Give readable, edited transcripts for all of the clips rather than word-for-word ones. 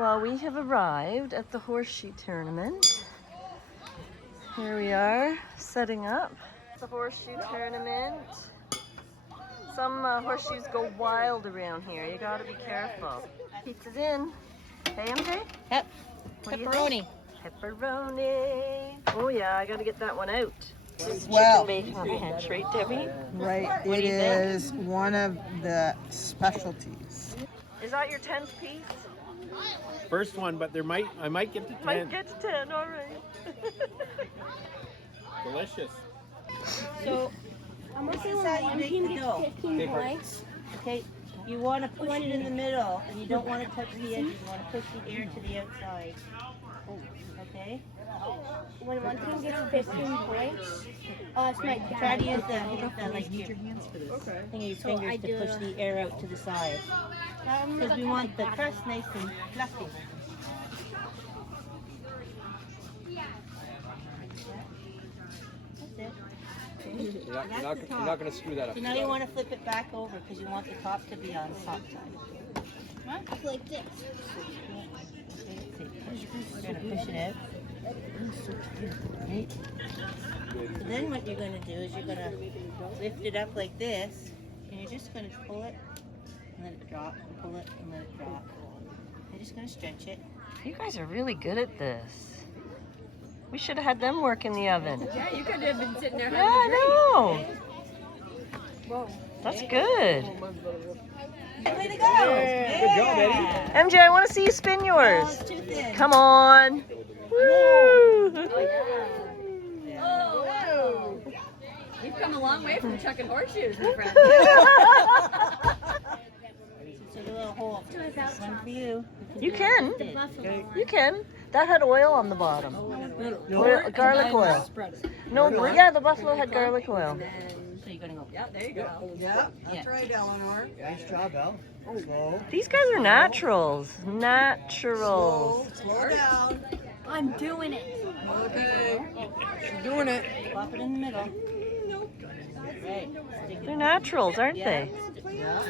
Well, we have arrived at the Horseshoe tournament. Here we are, setting up the Horseshoe tournament. Some horseshoes go wild around here. You gotta be careful. Pizza's in. Hey, MJ? Yep. Pepperoni. Pepperoni. Oh yeah, I gotta get that one out. Well, Chicken bacon ranch, right, Debbie? right, it is one of the specialties. Is that your 10th piece? First one, but I might get to 10. Might get to 10, all right. Delicious. So, this is how you make the dough. Okay, you want to push it in the middle, and you don't want to touch the edges. You want to push the air to the outside. Okay? When one team gets 15 points, Try to use the like your thing of your fingers to push the air out to the side. Because we want the crust nice and fluffy. That's it. You're not going to screw that up. So now you want to flip it back over because you want the top to be on the top side. like this. We're going to push it out. Right. So then what you're going to do is you're going to lift it up like this, and you're just going to pull it and let it drop, and pull it and let it drop. You're just going to stretch it. You guys are really good at this. We should have had them work in the oven. Yeah, you could have been sitting there Yeah, having a drink. I know. That's good. Way to go! Good job, Eddie. MJ, I want to see you spin yours. Oh, it's too thin. Come on. Woo! Oh, you've come a long way from chucking horseshoes, my friend. So the little hole. One for you. You can. Okay. You can. That had oil on the bottom. Oil, garlic oil. No, yeah, the buffalo had garlic oil. So you're going to go. Yeah, there you go. Yeah, that's right, Eleanor. Nice job, El. Slow. These guys are naturals. Naturals. Slow down. I'm doing it. Okay. She's doing it. Pop it in the middle. Right. They're naturals, aren't they? Yeah.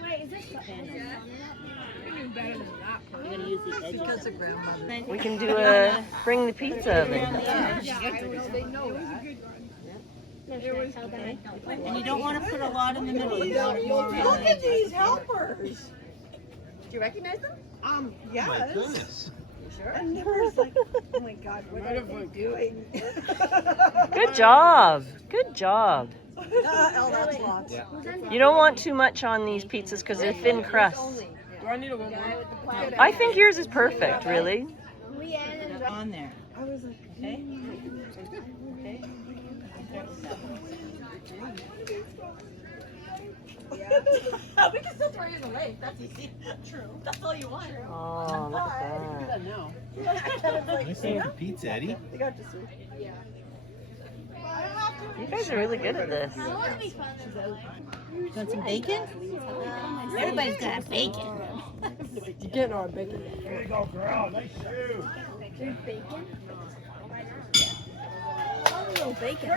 Wait, is this You're going to use the edges. Because of grandmother. We can do bring the pizza oven. And you don't want to put a lot in the middle. You want to go around. Look at these helpers. Do you recognize them? Yes. My goodness. And they were like, oh my God, what are they doing? Good job. Good job. Oh, that's lots. Yeah. You don't want too much on these pizzas because they're thin crusts. I think yours is perfect, really. On there. I was like, Okay? Okay? We can still throw you in the lake. That's easy. True. That's all you want. Oh, look at that. Nice looking pizza, Eddie. they got to see. You guys are really good at this. You want some bacon? Everybody's got bacon. You're getting our bacon. There you go, girl. Nice shoe. little bacon?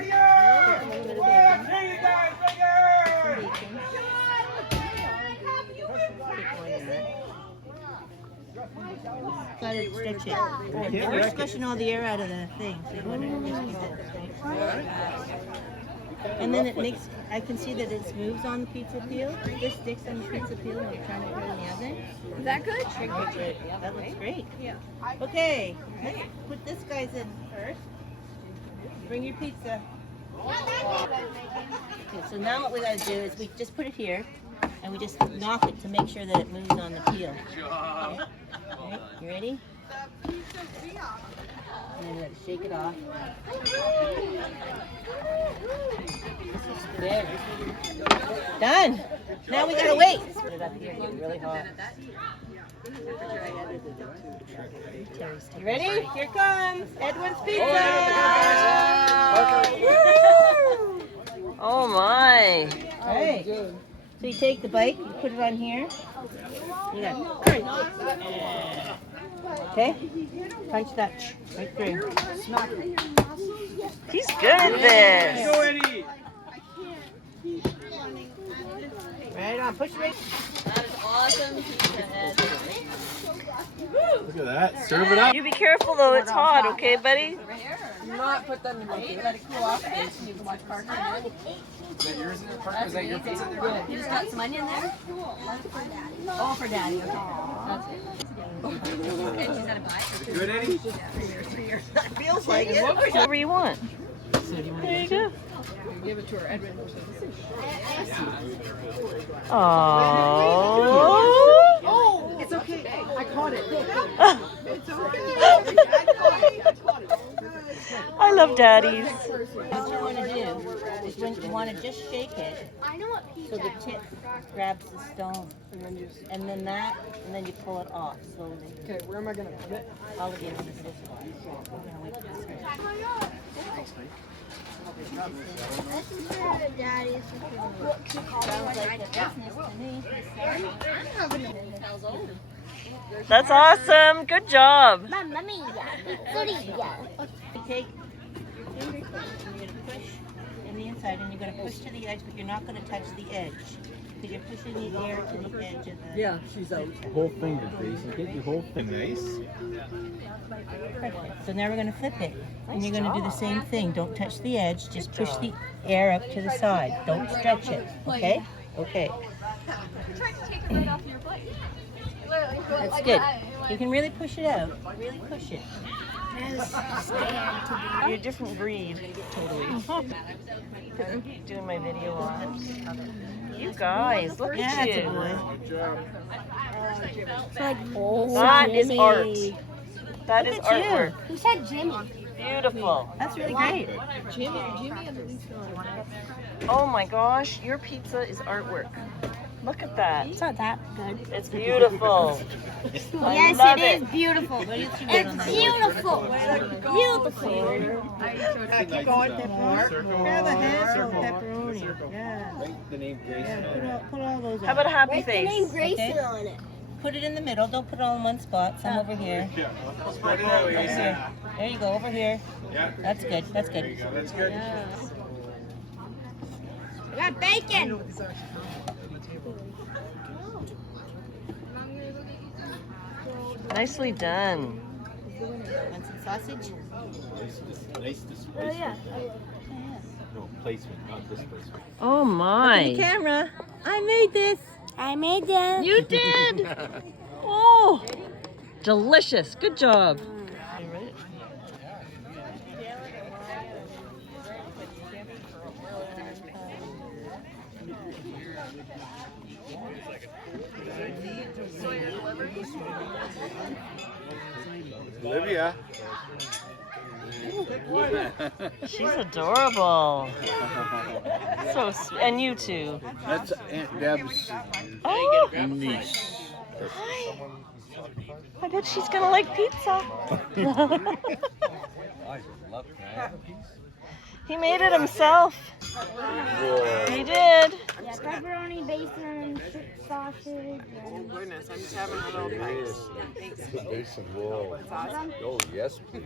Got to stretch it. We're squishing all the air out of the thing, so you want to just keep it. And then it makes, I can see that it moves on the pizza peel. This sticks on the pizza peel when I'm trying to put it in the oven. Is that good? That looks great. Yeah. Okay, let's put this guy's in first. Bring your pizza. Okay, so now what we gotta do is we just put it here and we just knock it to make sure that it moves on the peel. Okay? Alright, you ready? And then let's shake it off. There. Done! Now we gotta wait. Put it up here, get really hot. You ready? Here comes Edwin's pizza! Oh my! Alright. So you take the bite, you put it on here. Okay? Punch that right through. He's good at this. Go, Eddie. Right on, push it right. Awesome pizza, Ed. Look at that. Serve it up. You be careful though, it's hot, okay, buddy? Not put them in the food. Let it cool off. And you can watch Parker. Is that yours in there, Parker? Is that your pizza in there? You just got some onion there? Oh, for Daddy. Okay. That's good. And she's got a bite. Good, Eddie? Feels like it. Whatever you want. There you go. Give it to her, Edwin. Oh. It's okay. I caught it. It's okay. I love daddies. What you want to do is when you want to just shake it I know what so the tip grabs the stone. And then you pull it off slowly. Okay, where am I going to put it? I'll give you this one. We're gonna wait for this one. This is for daddy's. Sounds like a business to me. That's awesome. Good job. Mamma mia. Pizzeria. Take your finger and you're going to push in the inside and you're going to push to the edge, but you're not going to touch the edge. Because you're pushing the air to the edge of the... Yeah, she's out. Whole finger, Gracie. Get your whole finger. Nice. Perfect. So now we're going to flip it. And you're going to do the same thing. Don't touch the edge. Just push the air up to the side. Don't stretch it. Okay? Okay. You're trying to take it right off your plate. That's good. You can really push it out. Really push it. You're a different breed. Totally. Doing my video on it. You guys, look Yeah, at that's a you. boy. That is art. That is Look at you. artwork. Who said Jimmy? Beautiful. That's really great. Jimmy and the least Oh my gosh, your pizza is artwork. Look at that. It's not that good. It's beautiful. I Yes, love it is beautiful. What do you think? It's beautiful. Beautiful. Keep going. More. Circle. Grab a handful of Circle. pepperoni. Circle. Yeah. Write the name Gracie Yeah, on it. put all those How about a happy Write the name face? Grayson Okay. on it. Put it in the middle. Don't put it all in one spot. Some over here. Yeah. Spread it out, Over Gracie. here. There you go. Over here. Yeah. That's good. That's There you good. go. That's good. I got bacon. Nicely done. Want some sausage? Nice displacement. No, placement, not displacement. Oh my. Camera. I made this. I made them. You did. Oh, delicious. Good job. Olivia. She's adorable. So sweet. And you too. That's Aunt Deb's Oh, niece. I bet she's gonna like pizza. He made it himself. He did. Yeah, pepperoni, bacon, sausage. Oh goodness, I'm just having a little bite. Jason, whoa. Awesome. Oh, yes, please.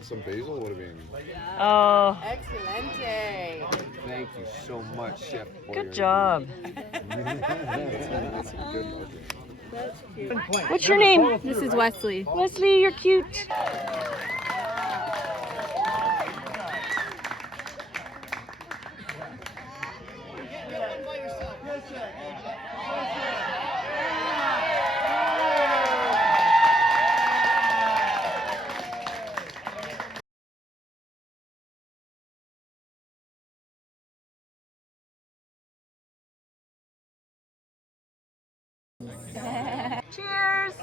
Some basil would have been. Oh, Excelente. Thank you so much, Chef. for good your- job. That's a good one. What's your name? This is Wesley. Wesley, you're cute. Cheers.